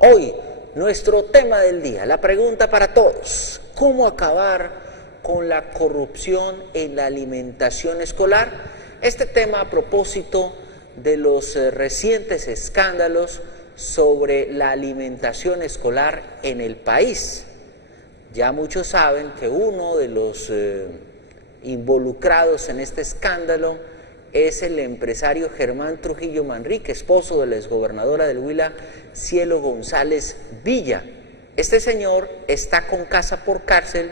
Hoy, nuestro tema del día, la pregunta para todos: ¿cómo acabar con la corrupción en la alimentación escolar? Este tema a propósito de los recientes escándalos sobre la alimentación escolar en el país. Ya muchos saben que uno de los involucrados en este escándalo es el empresario Germán Trujillo Manrique, esposo de la exgobernadora del Huila, Cielo González Villa. Este señor está con casa por cárcel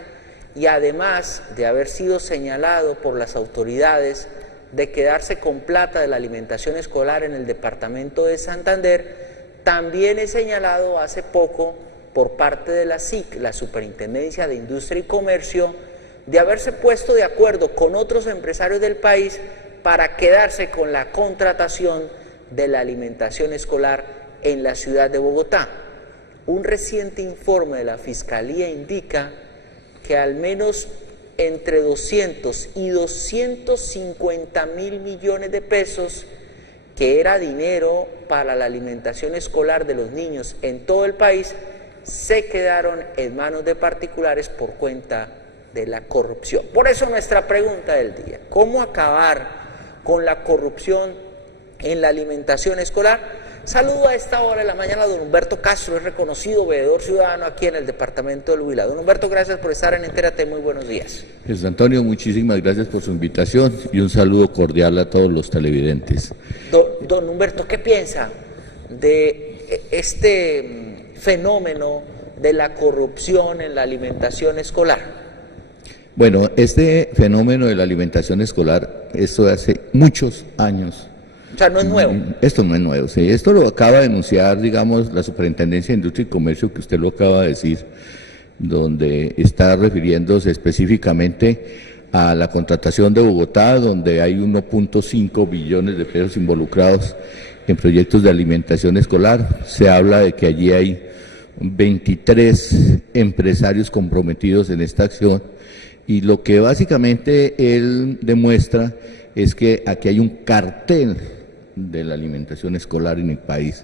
y además de haber sido señalado por las autoridades de quedarse con plata de la alimentación escolar en el departamento de Santander, también es señalado hace poco por parte de la SIC, la Superintendencia de Industria y Comercio, de haberse puesto de acuerdo con otros empresarios del país para quedarse con la contratación de la alimentación escolar en la ciudad de Bogotá. Un reciente informe de la Fiscalía indica que al menos entre 200 y 250.000 millones de pesos, que era dinero para la alimentación escolar de los niños en todo el país, se quedaron en manos de particulares por cuenta de la corrupción. Por eso nuestra pregunta del día: ¿cómo acabar con la corrupción en la alimentación escolar? Saludo a esta hora de la mañana a don Humberto Castro, es reconocido veedor ciudadano aquí en el departamento del Huila. Don Humberto, gracias por estar en Entérate, muy buenos días. Jesús Antonio, muchísimas gracias por su invitación y un saludo cordial a todos los televidentes. Don Humberto, ¿qué piensa de este fenómeno de la corrupción en la alimentación escolar? Bueno, este fenómeno de la alimentación escolar, esto de hace muchos años. O sea, no es nuevo. Esto no es nuevo, sí. Esto lo acaba de denunciar, digamos, la Superintendencia de Industria y Comercio, que usted lo acaba de decir, donde está refiriéndose específicamente a la contratación de Bogotá, donde hay 1.5 billones de pesos involucrados en proyectos de alimentación escolar. Se habla de que allí hay 23 empresarios comprometidos en esta acción. Y lo que básicamente él demuestra es que aquí hay un cartel de la alimentación escolar en el país.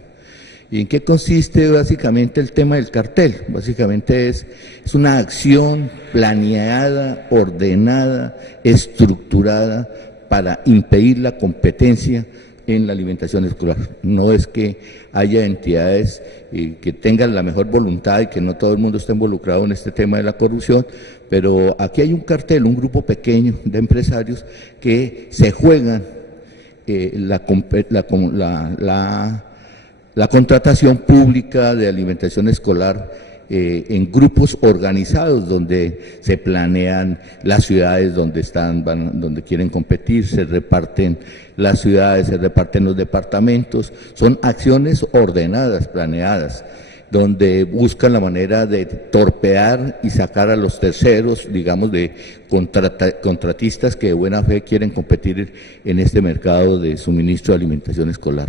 ¿Y en qué consiste básicamente el tema del cartel? Básicamente es una acción planeada, ordenada, estructurada para impedir la competencia en la alimentación escolar. No es que haya entidades que tengan la mejor voluntad y que no todo el mundo esté involucrado en este tema de la corrupción, pero aquí hay un cartel, un grupo pequeño de empresarios que se juegan la contratación pública de alimentación escolar en grupos organizados, donde se planean las ciudades donde quieren competir, se reparten las ciudades, se reparten los departamentos. Son acciones ordenadas, planeadas, donde buscan la manera de torpear y sacar a los terceros, digamos, de contratistas que de buena fe quieren competir en este mercado de suministro de alimentación escolar.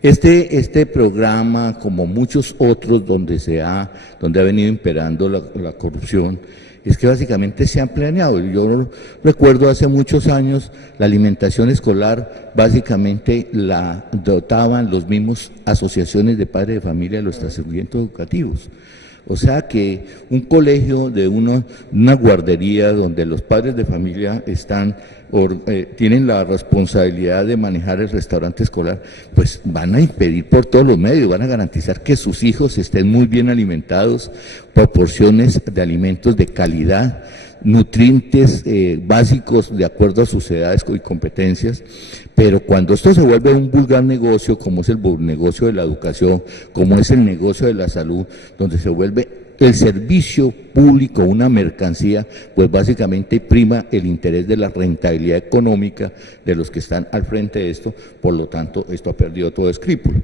Este programa, como muchos otros donde ha venido imperando la corrupción, es que básicamente se han planeado. Yo recuerdo hace muchos años la alimentación escolar básicamente la dotaban los mismos asociaciones de padres de familia de los establecimientos educativos. O sea que un colegio de una guardería donde los padres de familia tienen la responsabilidad de manejar el restaurante escolar, pues van a impedir por todos los medios, van a garantizar que sus hijos estén muy bien alimentados, proporciones de alimentos de calidad, nutrientes básicos de acuerdo a sus edades y competencias. Pero cuando esto se vuelve un vulgar negocio, como es el negocio de la educación, como es el negocio de la salud, donde se vuelve el servicio público una mercancía, pues básicamente prima el interés de la rentabilidad económica de los que están al frente de esto. Por lo tanto, esto ha perdido todo escrúpulo.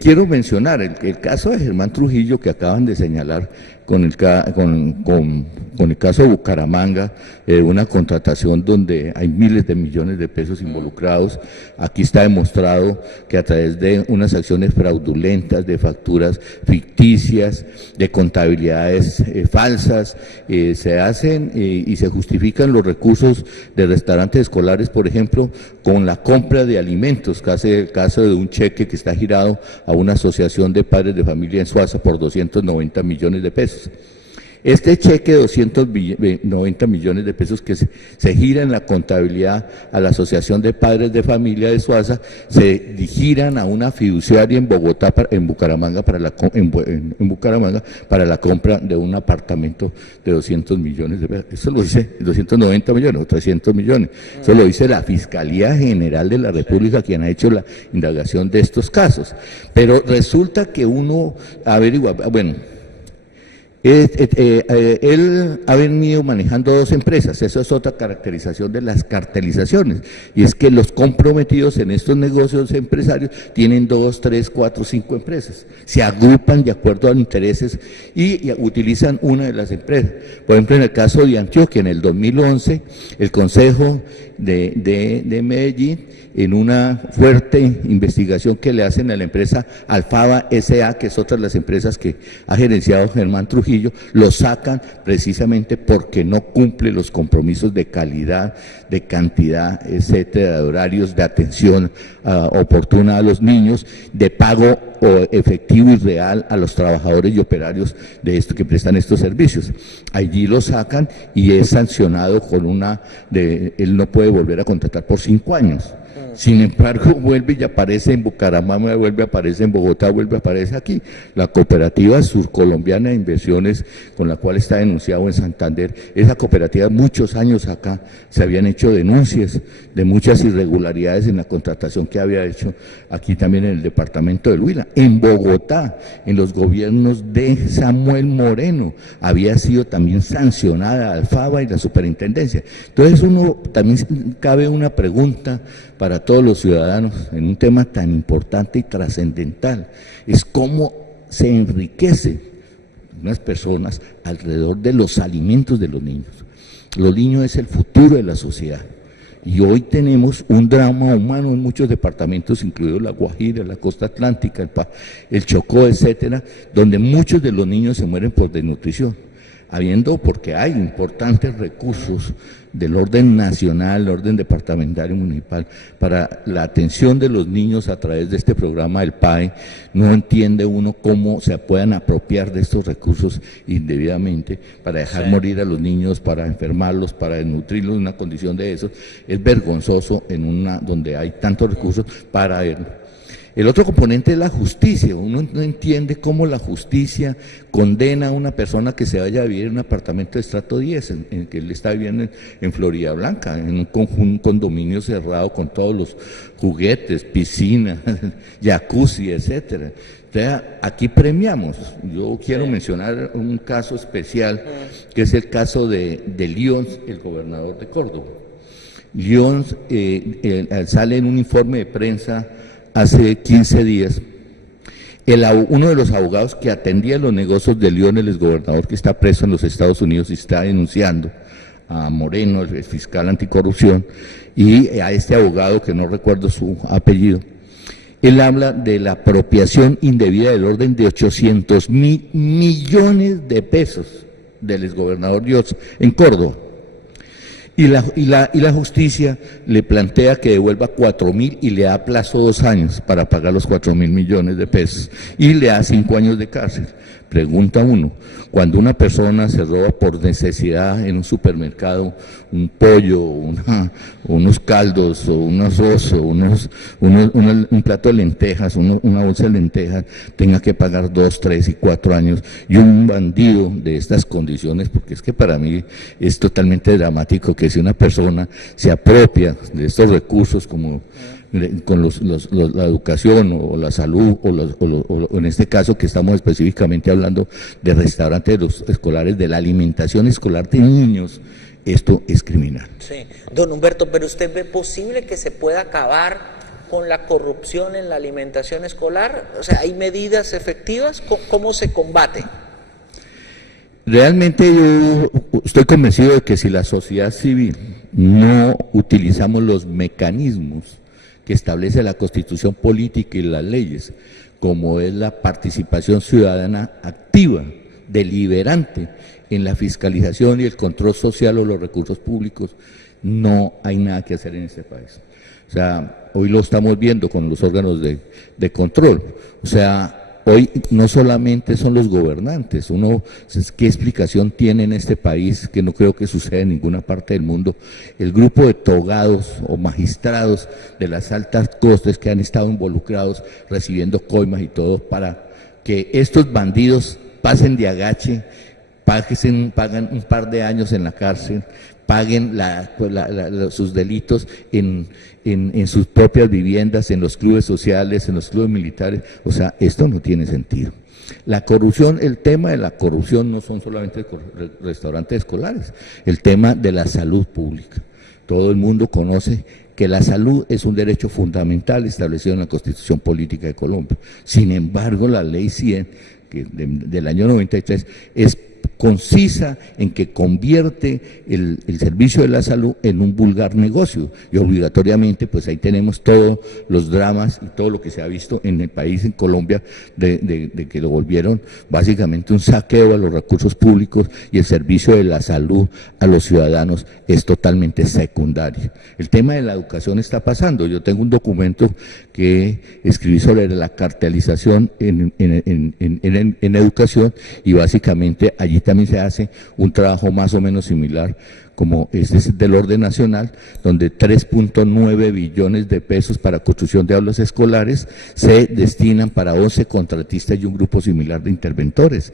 Quiero mencionar el caso de Germán Trujillo, que acaban de señalar, con el caso de Bucaramanga, una contratación donde hay miles de millones de pesos involucrados. Aquí está demostrado que a través de unas acciones fraudulentas, de facturas ficticias, de contabilidades falsas, se hacen y se justifican los recursos de restaurantes escolares, por ejemplo, con la compra de alimentos, el caso de un cheque que está girado a una asociación de padres de familia en Suaza por 290 millones de pesos. Este cheque de 290 millones de pesos que se gira en la contabilidad a la Asociación de Padres de Familia de Suaza, se giran a una fiduciaria en Bogotá, en Bucaramanga para la compra de un apartamento de 200 millones de pesos. Eso lo dice 290 millones o 300 millones. Eso lo dice la Fiscalía General de la República, quien ha hecho la indagación de estos casos. Pero resulta que uno averigua, bueno, él ha venido manejando dos empresas. Eso es otra caracterización de las cartelizaciones, y es que los comprometidos en estos negocios empresarios tienen 2, 3, 4, 5 empresas, se agrupan de acuerdo a intereses y utilizan una de las empresas. Por ejemplo, en el caso de Antioquia, en el 2011, el Consejo de Medellín, en una fuerte investigación que le hacen a la empresa Alfaba S.A., que es otra de las empresas que ha gerenciado Germán Trujillo, lo sacan precisamente porque no cumple los compromisos de calidad, de cantidad, etcétera, de horarios, de atención oportuna a los niños, de pago efectivo y real a los trabajadores y operarios que prestan estos servicios. Allí lo sacan y es sancionado con él no puede volver a contratar por 5 años. Sin embargo, vuelve y aparece en Bucaramanga, vuelve a aparecer en Bogotá, vuelve a aparecer aquí. La Cooperativa Surcolombiana de Inversiones, con la cual está denunciado en Santander, esa cooperativa, muchos años acá se habían hecho denuncias de muchas irregularidades en la contratación que había hecho aquí también en el departamento del Huila. En Bogotá, en los gobiernos de Samuel Moreno, había sido también sancionada Alfaba y la superintendencia. Entonces también cabe una pregunta para todos los ciudadanos en un tema tan importante y trascendental, es cómo se enriquece unas personas alrededor de los alimentos de los niños. Los niños es el futuro de la sociedad. Y hoy tenemos un drama humano en muchos departamentos, incluido La Guajira, la costa atlántica, el Chocó, etcétera, donde muchos de los niños se mueren por desnutrición, porque hay importantes recursos del orden nacional, orden departamental y municipal para la atención de los niños a través de este programa del PAE. No entiende uno cómo se puedan apropiar de estos recursos indebidamente para dejar morir a los niños, para enfermarlos, para desnutrirlos en una condición de eso. Es vergonzoso donde hay tantos recursos para verlo. El otro componente es la justicia. Uno no entiende cómo la justicia condena a una persona que se vaya a vivir en un apartamento de estrato 10, en que él está viviendo en Florida Blanca, en un condominio cerrado con todos los juguetes, piscina, jacuzzi, etcétera. Entonces, aquí premiamos. Yo quiero mencionar un caso especial, que es el caso de Lyons, el gobernador de Córdoba. Lyons sale en un informe de prensa hace 15 días, uno de los abogados que atendía los negocios de Lyons, el exgobernador que está preso en los Estados Unidos y está denunciando a Moreno, el fiscal anticorrupción, y a este abogado que no recuerdo su apellido, él habla de la apropiación indebida del orden de 800.000 millones de pesos del exgobernador Lyons en Córdoba. Y la justicia le plantea que devuelva 4.000 y le da plazo 2 años para pagar los 4.000 millones de pesos y le da 5 años de cárcel. Pregunta uno, cuando una persona se roba por necesidad en un supermercado un pollo, unos caldos, o un arroz, o un plato de lentejas, una bolsa de lentejas, tenga que pagar 2, 3 y 4 años, y un bandido de estas condiciones, porque es que para mí es totalmente dramático que si una persona se apropia de estos recursos como con la educación o la salud o en este caso que estamos específicamente hablando de restaurantes escolares, de la alimentación escolar de niños, esto es criminal. Sí, don Humberto, pero ¿usted ve posible que se pueda acabar con la corrupción en la alimentación escolar? O sea, ¿hay medidas efectivas? ¿Cómo se combate? Realmente yo estoy convencido de que si la sociedad civil no utilizamos los mecanismos que establece la Constitución política y las leyes, como es la participación ciudadana activa, deliberante, en la fiscalización y el control social de los recursos públicos, no hay nada que hacer en este país. O sea, hoy lo estamos viendo con los órganos de control. O sea, hoy no solamente son los gobernantes, ¿qué explicación tiene en este país, que no creo que suceda en ninguna parte del mundo, el grupo de togados o magistrados de las altas cortes que han estado involucrados recibiendo coimas y todo para que estos bandidos pasen de agache, pagan un par de años en la cárcel, paguen sus delitos en sus propias viviendas, en los clubes sociales, en los clubes militares? O sea, esto no tiene sentido. La corrupción, el tema de la corrupción no son solamente restaurantes escolares, el tema de la salud pública. Todo el mundo conoce que la salud es un derecho fundamental establecido en la Constitución Política de Colombia. Sin embargo, la Ley 100 del año 93 es concisa en que convierte el servicio de la salud en un vulgar negocio, y obligatoriamente pues ahí tenemos todos los dramas y todo lo que se ha visto en el país, en Colombia, de que lo volvieron básicamente un saqueo a los recursos públicos, y el servicio de la salud a los ciudadanos es totalmente secundario. El tema de la educación está pasando. Yo tengo un documento que escribí sobre la cartelización en educación, y básicamente allí también se hace un trabajo más o menos similar, como este es del orden nacional, donde 3.9 billones de pesos para construcción de aulas escolares se destinan para 11 contratistas y un grupo similar de interventores.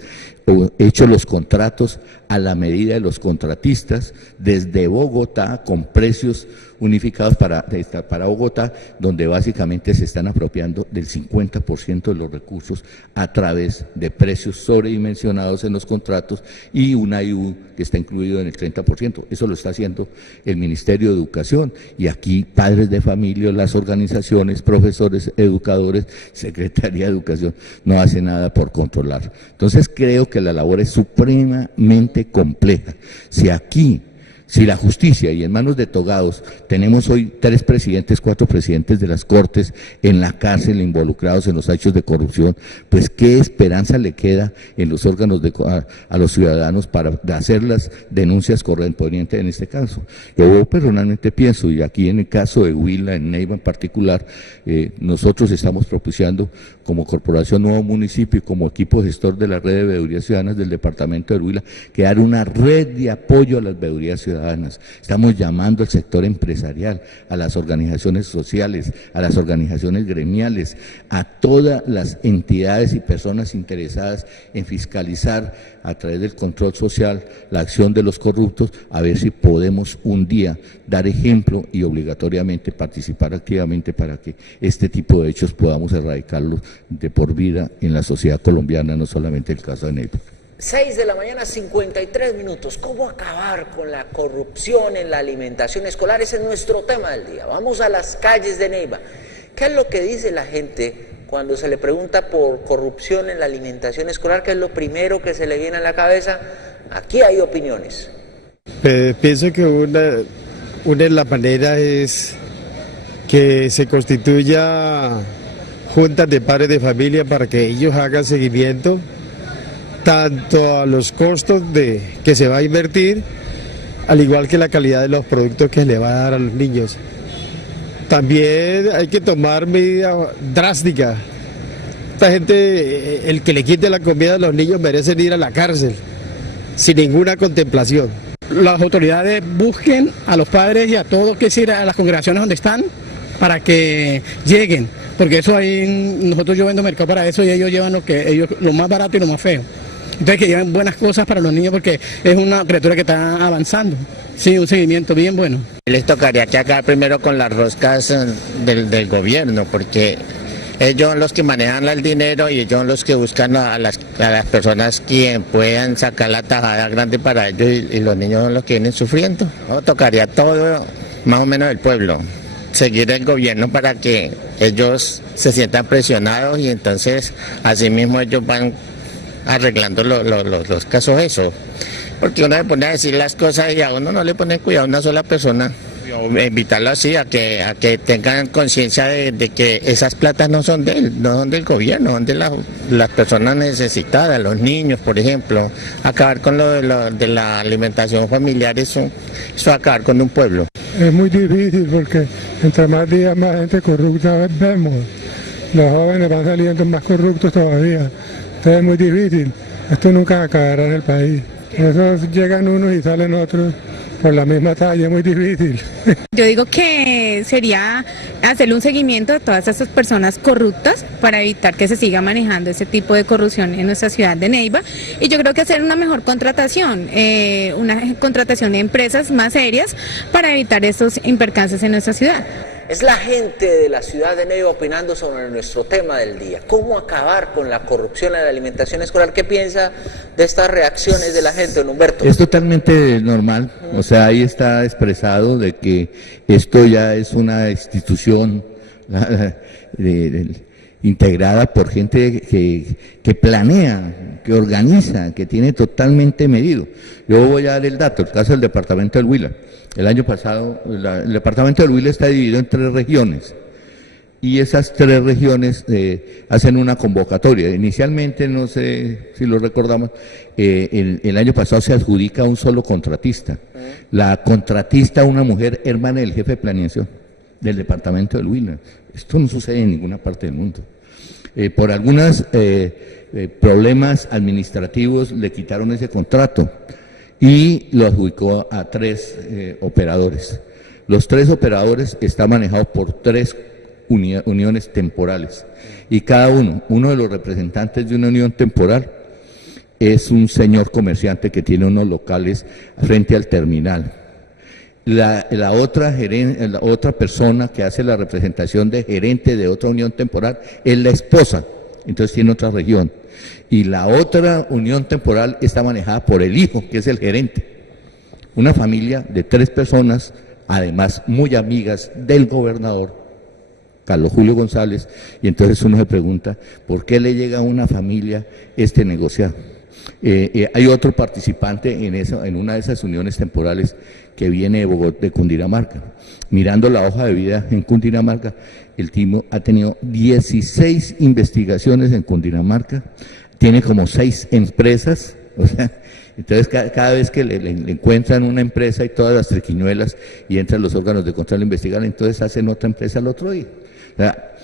Hechos los contratos a la medida de los contratistas desde Bogotá, con precios unificados para Bogotá, donde básicamente se están apropiando del 50% de los recursos a través de precios sobredimensionados en los contratos y un IU que está incluido en el 30%. Eso lo está haciendo el Ministerio de Educación, y aquí padres de familia, las organizaciones, profesores, educadores, Secretaría de Educación no hace nada por controlar. Entonces creo que la labor es supremamente compleja. Si la justicia, y en manos de togados, tenemos hoy 3 presidentes, 4 presidentes de las Cortes en la cárcel involucrados en los hechos de corrupción, pues qué esperanza le queda en los órganos a los ciudadanos para hacer las denuncias correspondientes en este caso. Yo personalmente pienso, y aquí en el caso de Huila, en Neiva en particular, nosotros estamos propiciando como Corporación Nuevo Municipio y como equipo gestor de la red de veedurías ciudadanas del departamento de Huila, crear una red de apoyo a las veedurías ciudadanas. Estamos llamando al sector empresarial, a las organizaciones sociales, a las organizaciones gremiales, a todas las entidades y personas interesadas en fiscalizar a través del control social la acción de los corruptos, a ver si podemos un día dar ejemplo y obligatoriamente participar activamente para que este tipo de hechos podamos erradicarlos de por vida en la sociedad colombiana, no solamente el caso de Neiva. 6 de la mañana, 53 minutos. ¿Cómo acabar con la corrupción en la alimentación escolar? Ese es nuestro tema del día. Vamos a las calles de Neiva. ¿Qué es lo que dice la gente cuando se le pregunta por corrupción en la alimentación escolar? ¿Qué es lo primero que se le viene a la cabeza? Aquí hay opiniones. Pienso que una de las maneras es que se constituya juntas de padres de familia para que ellos hagan seguimiento tanto a los costos que se va a invertir, al igual que la calidad de los productos que se le va a dar a los niños. También hay que tomar medidas drásticas. Esta gente, el que le quite la comida a los niños merecen ir a la cárcel, sin ninguna contemplación. Las autoridades busquen a los padres y a todos, que ir a las congregaciones donde están, para que lleguen, porque eso ahí, yo vendo mercado para eso, y ellos llevan lo más barato y lo más feo. Entonces que lleven buenas cosas para los niños, porque es una criatura que está avanzando. Sí, un seguimiento bien bueno. Les tocaría que acá primero con las roscas del gobierno, porque ellos son los que manejan el dinero y ellos son los que buscan a las personas quien puedan sacar la tajada grande para ellos, y los niños son los que vienen sufriendo. ¿No? Tocaría todo más o menos el pueblo, seguir el gobierno para que ellos se sientan presionados, y entonces así mismo ellos van arreglando los casos eso. Porque uno se pone a decir las cosas y a uno no le pone cuidado a una sola persona. Invitarlo así a que tengan conciencia de que esas platas no son de él, no son del gobierno, son de las personas necesitadas, los niños, por ejemplo. Acabar con lo de la alimentación familiar, eso acabar con un pueblo. Es muy difícil porque entre más días más gente corrupta vemos. Los jóvenes van saliendo más corruptos todavía. Entonces es muy difícil. Esto nunca acabará en el país. Esos llegan unos y salen otros por la misma talla, es muy difícil. Yo digo que sería hacerle un seguimiento a todas esas personas corruptas para evitar que se siga manejando ese tipo de corrupción en nuestra ciudad de Neiva. Y yo creo que hacer una mejor contratación, una contratación de empresas más serias para evitar estos impercances en nuestra ciudad. Es la gente de la ciudad de Neiva opinando sobre nuestro tema del día. ¿Cómo acabar con la corrupción en la alimentación escolar? ¿Qué piensa de estas reacciones de la gente, don Humberto? Es totalmente normal. O sea, ahí está expresado de que esto ya es una institución integrada por gente que planea, que organiza, que tiene totalmente medido. Yo voy a dar el dato, el caso del departamento del Huila. El año pasado, el departamento del Huila está dividido en 3 regiones y esas 3 regiones hacen una convocatoria. Inicialmente, no sé si lo recordamos, el año pasado se adjudica a un solo contratista. La contratista, una mujer hermana del jefe de planeación del departamento del Huila. Esto no sucede en ninguna parte del mundo. Por algunos problemas administrativos le quitaron ese contrato y lo adjudicó a 3 operadores. Los 3 operadores están manejados por 3 uniones temporales y cada uno de los representantes de una unión temporal es un señor comerciante que tiene unos locales frente al terminal. La otra persona que hace la representación de gerente de otra unión temporal es la esposa, entonces tiene otra región. Y la otra unión temporal está manejada por el hijo, que es el gerente. Una familia de 3 personas, además muy amigas del gobernador, Carlos Julio González, y entonces uno se pregunta, ¿por qué le llega a una familia este negociado? Hay otro participante en una de esas uniones temporales que viene de Bogotá, de Cundinamarca. Mirando la hoja de vida en Cundinamarca, el tipo ha tenido 16 investigaciones en Cundinamarca, tiene como 6 empresas, o sea, entonces cada vez que le encuentran una empresa y todas las triquiñuelas y entran los órganos de control a investigar, entonces hacen otra empresa al otro día. O sea,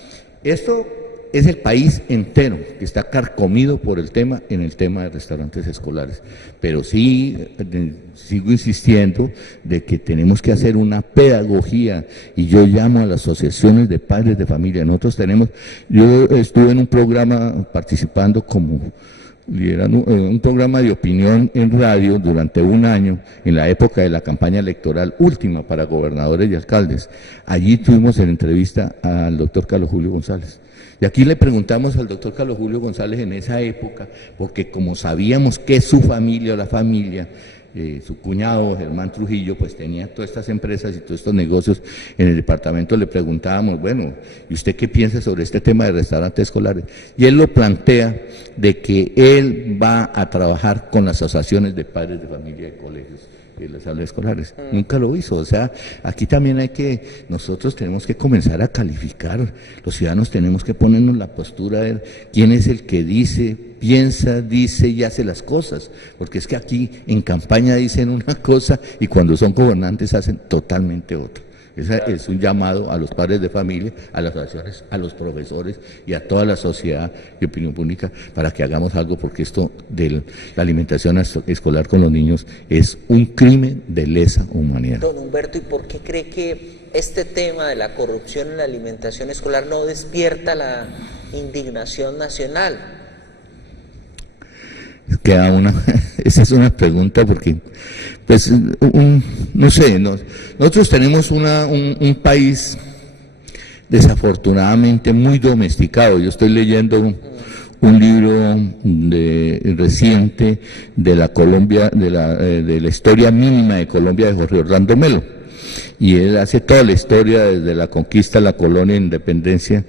esto es el país entero que está carcomido por el tema de restaurantes escolares, pero sí sigo insistiendo de que tenemos que hacer una pedagogía y yo llamo a las asociaciones de padres de familia. Yo estuve en un programa participando como liderando un programa de opinión en radio durante un año en la época de la campaña electoral última para gobernadores y alcaldes. Allí tuvimos en entrevista al doctor Carlos Julio González. Y aquí le preguntamos al doctor Carlos Julio González en esa época, porque como sabíamos que su familia o la familia, su cuñado Germán Trujillo, pues tenía todas estas empresas y todos estos negocios en el departamento, le preguntábamos, bueno, ¿y usted qué piensa sobre este tema de restaurantes escolares? Y él lo plantea de que él va a trabajar con las asociaciones de padres de familia de colegios y las aulas escolares. Nunca lo hizo. O sea, aquí también nosotros tenemos que comenzar a calificar, los ciudadanos tenemos que ponernos la postura de quién es el que dice, piensa, dice y hace las cosas, porque es que aquí en campaña dicen una cosa y cuando son gobernantes hacen totalmente otra. Ese es un llamado a los padres de familia, a las asociaciones, a los profesores y a toda la sociedad y opinión pública para que hagamos algo, porque esto de la alimentación escolar con los niños es un crimen de lesa humanidad. Don Humberto, ¿y por qué cree que este tema de la corrupción en la alimentación escolar no despierta la indignación nacional? Esa es una pregunta porque, pues, no sé, nosotros tenemos un país desafortunadamente muy domesticado. Yo estoy leyendo un libro reciente de la Colombia, de la historia mínima de Colombia de Jorge Orlando Melo. Y él hace toda la historia desde la conquista, la colonia, la independencia,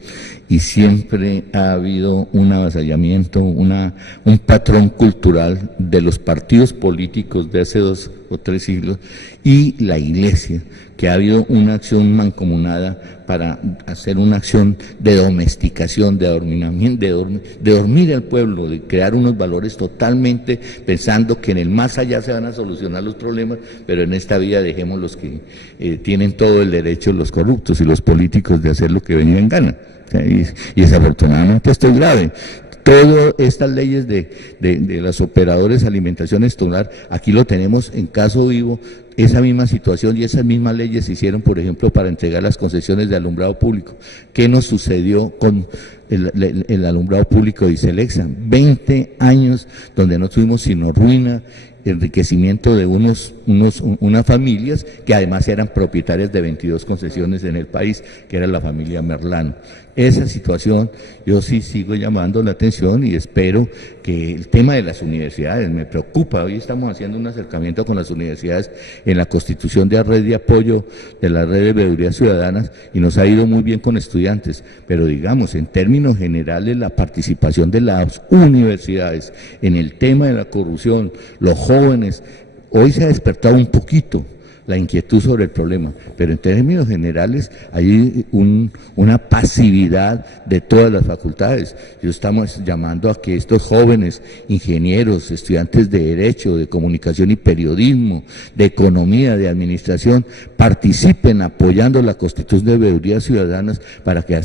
y siempre ha habido un avasallamiento, un patrón cultural de los partidos políticos de hace 2 o 3 siglos y la Iglesia, que ha habido una acción mancomunada para hacer una acción de domesticación, de adorminamiento, de dormir al pueblo, de crear unos valores totalmente pensando que en el más allá se van a solucionar los problemas, pero en esta vida dejemos los que tienen todo el derecho, los corruptos y los políticos, de hacer lo que vengan en gana. Y desafortunadamente esto es grave. Todas estas leyes de los operadores de alimentación escolar, aquí lo tenemos en caso vivo. Esa misma situación y esas mismas leyes se hicieron, por ejemplo, para entregar las concesiones de alumbrado público. ¿Qué nos sucedió con el alumbrado público de Iselexa? 20 años donde no tuvimos sino ruina, enriquecimiento de unas familias que además eran propietarias de 22 concesiones en el país, que era la familia Merlano. Esa situación yo sí sigo llamando la atención y espero que el tema de las universidades me preocupa. Hoy estamos haciendo un acercamiento con las universidades en la constitución de la red de apoyo de la red de veedurías ciudadanas y nos ha ido muy bien con estudiantes, pero digamos, en términos generales, la participación de las universidades en el tema de la corrupción, los jóvenes, hoy se ha despertado un poquito la inquietud sobre el problema, pero en términos generales hay una pasividad de todas las facultades. Estamos llamando a que estos jóvenes, ingenieros, estudiantes de Derecho, de Comunicación y Periodismo, de Economía, de Administración, participen apoyando la Constitución de Veedurías Ciudadanas para que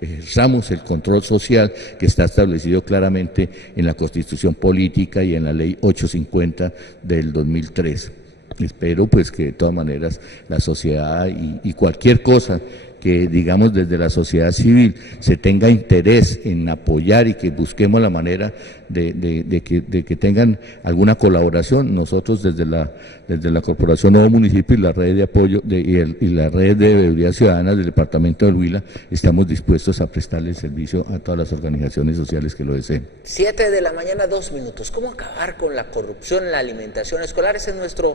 ejerzamos el control social que está establecido claramente en la Constitución Política y en la Ley 850 del 2003. Espero pues que de todas maneras la sociedad y cualquier cosa que digamos desde la sociedad civil se tenga interés en apoyar y que busquemos la manera de que tengan alguna colaboración. Nosotros desde la Corporación Nuevo Municipio y la red de apoyo y la red de veedurías ciudadanas del departamento del Huila estamos dispuestos a prestarle servicio a todas las organizaciones sociales que lo deseen. 7 de la mañana, 2 minutos. ¿Cómo acabar con la corrupción en la alimentación escolar? Ese es nuestro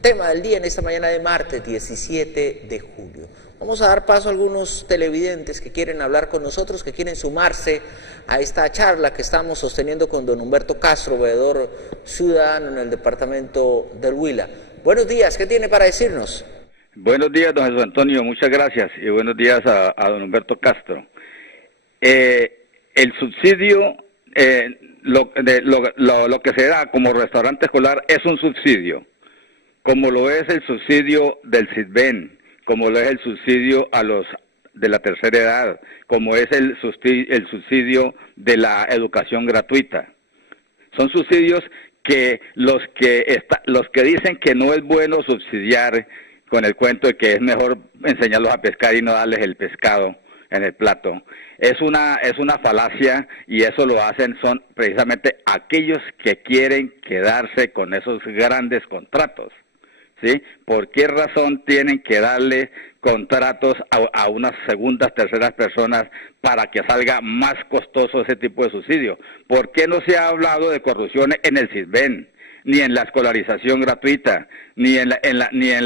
tema del día en esta mañana de martes 17 de julio. Vamos a dar paso a algunos televidentes que quieren hablar con nosotros, que quieren sumarse a esta charla que estamos sosteniendo con don Humberto Castro, veedor ciudadano en el departamento del Huila. Buenos días, ¿qué tiene para decirnos? Buenos días, don Jesús Antonio, muchas gracias y buenos días a don Humberto Castro. El subsidio, lo que se da como restaurante escolar es un subsidio, como lo es el subsidio del SISBEN, como lo es el subsidio a los de la tercera edad, como es el subsidio de la educación gratuita. Son subsidios que los que dicen que no es bueno subsidiar con el cuento de que es mejor enseñarlos a pescar y no darles el pescado en el plato. Es una falacia y eso lo hacen son precisamente aquellos que quieren quedarse con esos grandes contratos. ¿Sí? ¿Por qué razón tienen que darle contratos a unas segundas, terceras personas para que salga más costoso ese tipo de subsidio? ¿Por qué no se ha hablado de corrupción en el SISBEN, ni en la escolarización gratuita, ni en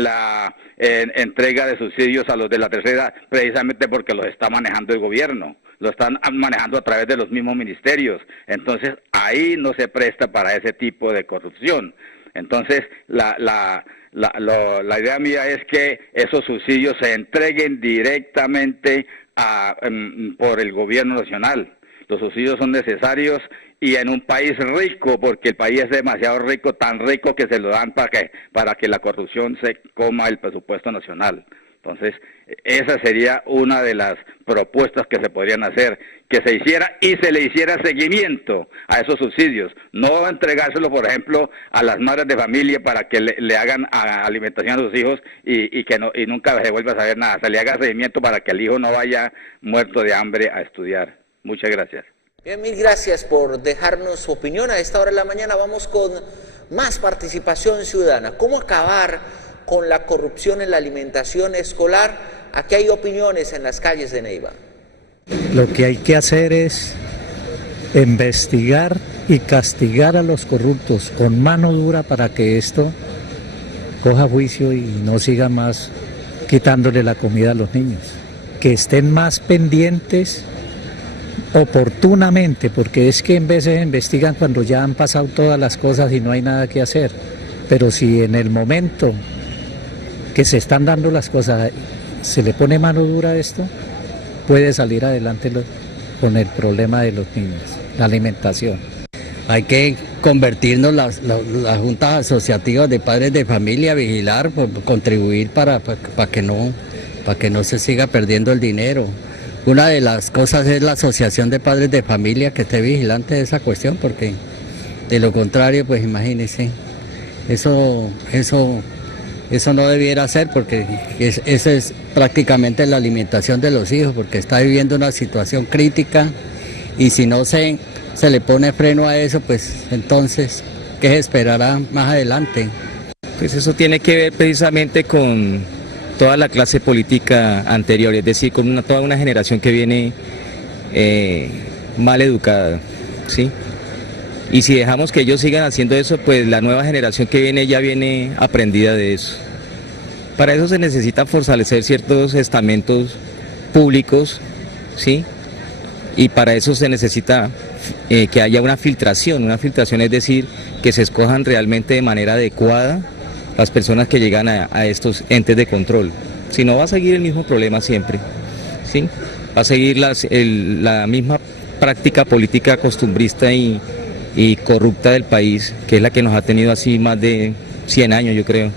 la entrega de subsidios a los de la tercera edad? Precisamente porque los está manejando el gobierno, lo están manejando a través de los mismos ministerios. Entonces, ahí no se presta para ese tipo de corrupción. Entonces, la idea mía es que esos subsidios se entreguen directamente por el gobierno nacional. Los subsidios son necesarios y en un país rico, porque el país es demasiado rico, tan rico que se lo dan para que la corrupción se coma el presupuesto nacional. Entonces, esa sería una de las propuestas que se podrían hacer, que se hiciera y se le hiciera seguimiento a esos subsidios, no entregárselo, por ejemplo, a las madres de familia para que le hagan alimentación a sus hijos y nunca se vuelva a saber nada, se le haga seguimiento para que el hijo no vaya muerto de hambre a estudiar. Muchas gracias. Bien, mil gracias por dejarnos su opinión. A esta hora de la mañana vamos con más participación ciudadana. ¿Cómo acabar con la corrupción en la alimentación escolar? Aquí hay opiniones en las calles de Neiva. Lo que hay que hacer es investigar y castigar a los corruptos con mano dura para que esto coja juicio y no siga más quitándole la comida a los niños. Que estén más pendientes oportunamente, porque es que en veces investigan cuando ya han pasado todas las cosas y no hay nada que hacer, pero si en el momento que se están dando las cosas se le pone mano dura a esto, puede salir adelante con el problema de los niños, la alimentación. Hay que convertirnos las juntas asociativas de padres de familia, vigilar, contribuir para que no se siga perdiendo el dinero. Una de las cosas es la asociación de padres de familia que esté vigilante de esa cuestión, porque de lo contrario, pues imagínense, eso no debiera ser, porque esa es prácticamente la alimentación de los hijos, porque está viviendo una situación crítica y si no se le pone freno a eso, pues entonces, ¿qué se esperará más adelante? Pues eso tiene que ver precisamente con toda la clase política anterior, es decir, con toda una generación que viene mal educada, ¿sí? Y si dejamos que ellos sigan haciendo eso, pues la nueva generación que viene ya viene aprendida de eso. Para eso se necesita fortalecer ciertos estamentos públicos, ¿sí? Y para eso se necesita que haya una filtración es decir, que se escojan realmente de manera adecuada las personas que llegan a estos entes de control. Si no, va a seguir el mismo problema siempre, ¿sí? Va a seguir la misma práctica política costumbrista y corrupta del país, que es la que nos ha tenido así más de 100 años, yo creo.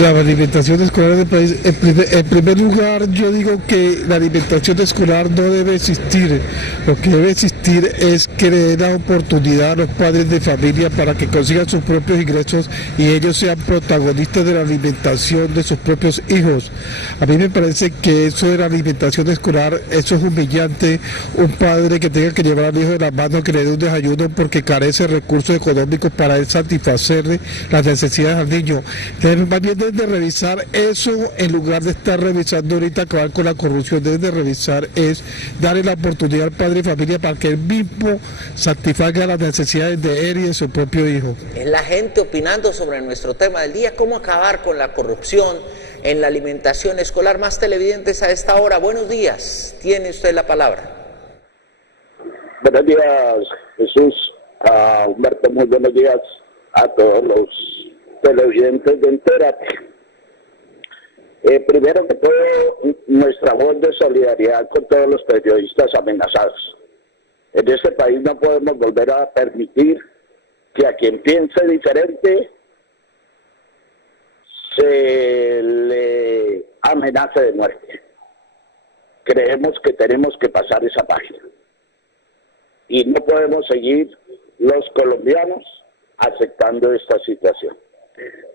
La alimentación escolar del país, en primer lugar, yo digo que la alimentación escolar no debe existir. Lo que debe existir es que le den la oportunidad a los padres de familia para que consigan sus propios ingresos y ellos sean protagonistas de la alimentación de sus propios hijos. A mí me parece que eso de la alimentación escolar, eso es humillante. Un padre que tenga que llevar al hijo de la mano, que le dé un desayuno porque carece de recursos económicos para él satisfacerle las necesidades al niño. Entonces, más bien deben de revisar eso en lugar de estar revisando ahorita acabar con la corrupción. Deben de revisar es darle la oportunidad al padre de familia para que él mismo satisfaga las necesidades de él y de su propio hijo. Es la gente opinando sobre nuestro tema del día, cómo acabar con la corrupción en la alimentación escolar. Más televidentes a esta hora. Buenos días, tiene usted la palabra. Buenos días, Jesús, a Humberto, muy buenos días a todos los televidentes de Entérate. Primero que todo, nuestra voz de solidaridad con todos los periodistas amenazados. En este país no podemos volver a permitir que a quien piense diferente se le amenace de muerte. Creemos que tenemos que pasar esa página. Y no podemos seguir los colombianos aceptando esta situación.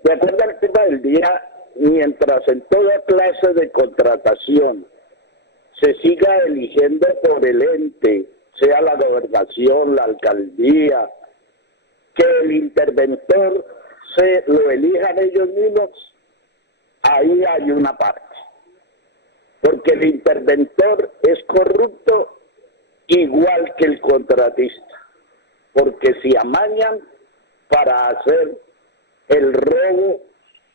De acuerdo al tema del día, mientras en toda clase de contratación se siga eligiendo por el ente, sea la gobernación, la alcaldía, que el interventor se lo elijan ellos mismos, ahí hay una parte. Porque el interventor es corrupto igual que el contratista, porque se amañan para hacer el robo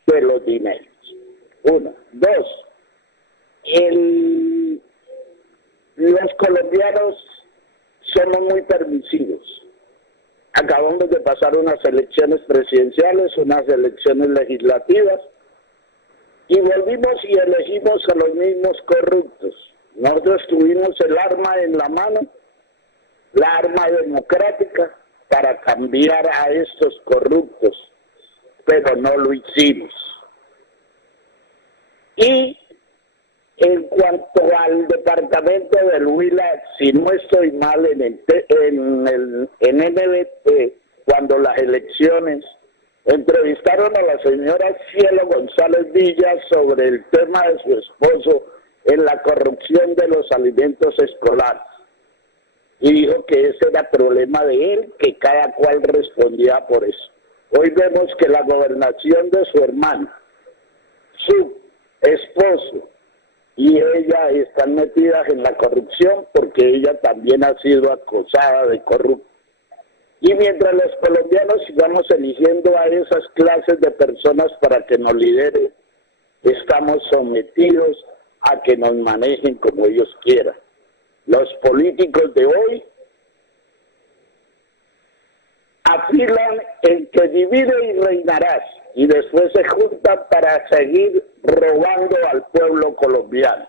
de los dineros. Uno. Dos, los colombianos somos muy permisivos. Acabamos de pasar unas elecciones presidenciales, unas elecciones legislativas, y volvimos y elegimos a los mismos corruptos. Nosotros tuvimos el arma en la mano, la arma democrática, para cambiar a estos corruptos, pero no lo hicimos. Y en cuanto al departamento del Huila, si no estoy mal, en NBT, cuando las elecciones, entrevistaron a la señora Cielo González Villa sobre el tema de su esposo en la corrupción de los alimentos escolares. Y dijo que ese era problema de él, que cada cual respondía por eso. Hoy vemos que la gobernación de su hermano, su esposo y ella están metidas en la corrupción porque ella también ha sido acusada de corrupta. Y mientras los colombianos sigamos eligiendo a esas clases de personas para que nos lideren, estamos sometidos a que nos manejen como ellos quieran. Los políticos de hoy afilan en que divide y reinarás, y después se juntan para seguir robando al pueblo colombiano.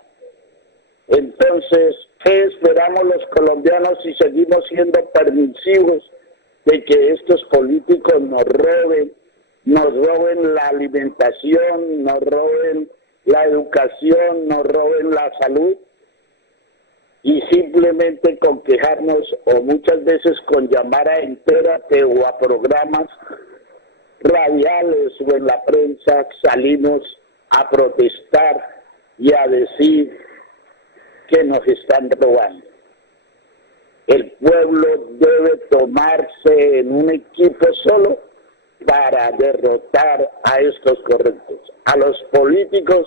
Entonces, ¿qué esperamos los colombianos si seguimos siendo permisivos de que estos políticos nos roben la alimentación, nos roben la educación, nos roben la salud? Y simplemente con quejarnos, o muchas veces con llamar a Entérate o a programas radiales o en la prensa, salimos a protestar y a decir que nos están robando. El pueblo debe tomarse en un equipo solo para derrotar a estos corruptos. A los políticos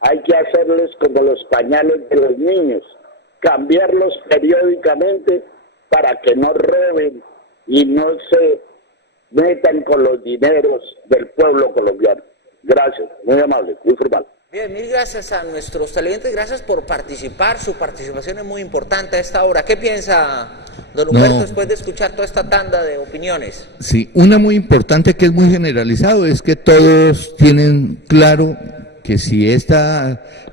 hay que hacerles como los pañales de los niños, cambiarlos periódicamente para que no roben y no se metan con los dineros del pueblo colombiano. Gracias, muy amable, muy formal. Bien, mil gracias a nuestros televidentes, gracias por participar, su participación es muy importante a esta hora. ¿Qué piensa don Humberto después de escuchar toda esta tanda de opiniones? Sí, una muy importante que es muy generalizado es que todos tienen claro que si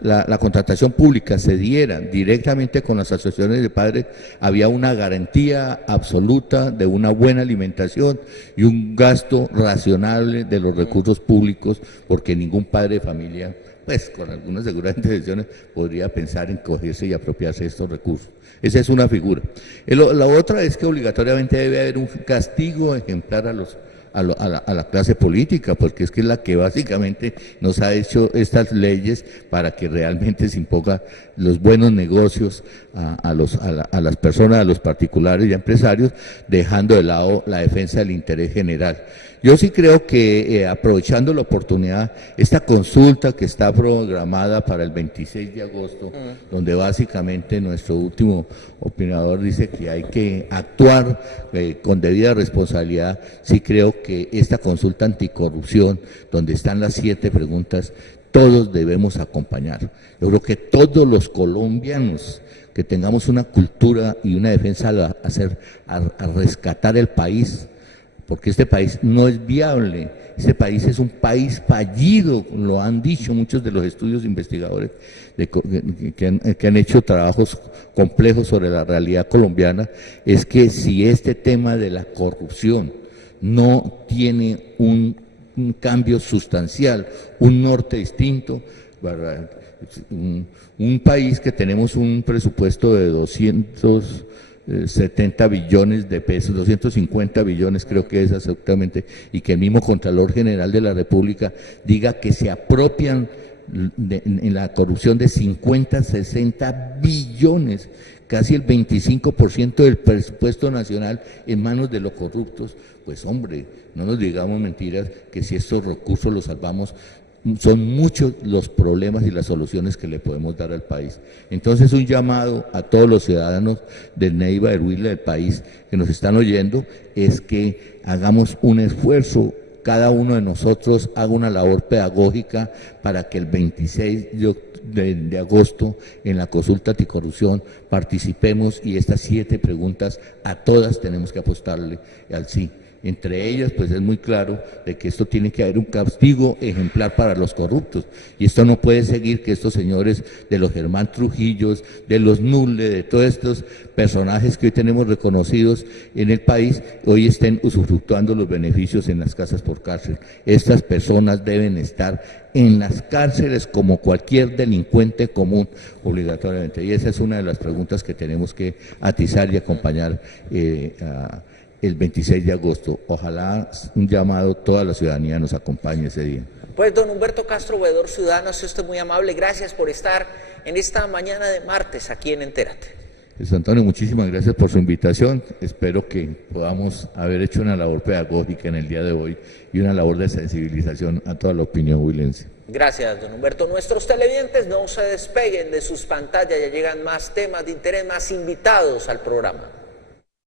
la contratación pública se diera directamente con las asociaciones de padres, había una garantía absoluta de una buena alimentación y un gasto racionable de los recursos públicos, porque ningún padre de familia, pues con algunas seguramente decisiones, podría pensar en cogerse y apropiarse de estos recursos. Esa es una figura. La otra es que obligatoriamente debe haber un castigo ejemplar a la clase política, porque es que es la que básicamente nos ha hecho estas leyes para que realmente se impongan los buenos negocios a las personas, a los particulares y a empresarios, dejando de lado la defensa del interés general. Yo sí creo que aprovechando la oportunidad, esta consulta que está programada para el 26 de agosto, donde básicamente nuestro último opinador dice que hay que actuar con debida responsabilidad, sí creo que esta consulta anticorrupción, donde están las 7 preguntas, todos debemos acompañar. Yo creo que todos los colombianos que tengamos una cultura y una defensa a rescatar el país, porque este país no es viable, este país es un país fallido, lo han dicho muchos de los estudios investigadores que han hecho trabajos complejos sobre la realidad colombiana, es que si este tema de la corrupción no tiene un cambio sustancial, un norte distinto, ¿verdad? Un país que tenemos un presupuesto de 270 billones de pesos, 250 billones creo que es exactamente, y que el mismo Contralor General de la República diga que se apropian en la corrupción de 50, 60 billones, casi el 25% del presupuesto nacional en manos de los corruptos, pues hombre, no nos digamos mentiras que si estos recursos los salvamos, son muchos los problemas y las soluciones que le podemos dar al país. Entonces un llamado a todos los ciudadanos de Neiva, del Huila, del país que nos están oyendo, es que hagamos un esfuerzo, cada uno de nosotros haga una labor pedagógica para que el 26 de agosto en la consulta anticorrupción participemos y estas 7 preguntas a todas tenemos que apostarle al sí. Entre ellas, pues es muy claro de que esto tiene que haber un castigo ejemplar para los corruptos. Y esto no puede seguir que estos señores de los Germán Trujillos, de los Nulle, de todos estos personajes que hoy tenemos reconocidos en el país, hoy estén usufructuando los beneficios en las casas por cárcel. Estas personas deben estar en las cárceles como cualquier delincuente común, obligatoriamente. Y esa es una de las preguntas que tenemos que atizar y acompañar el 26 de agosto. Ojalá un llamado, toda la ciudadanía nos acompañe ese día. Pues don Humberto Castro, veedor ciudadano, sea usted muy amable, gracias por estar en esta mañana de martes aquí en Entérate. Antonio, muchísimas gracias por su invitación, espero que podamos haber hecho una labor pedagógica en el día de hoy y una labor de sensibilización a toda la opinión huilense. Gracias, don Humberto. Nuestros televidentes no se despeguen de sus pantallas, ya llegan más temas de interés, más invitados al programa.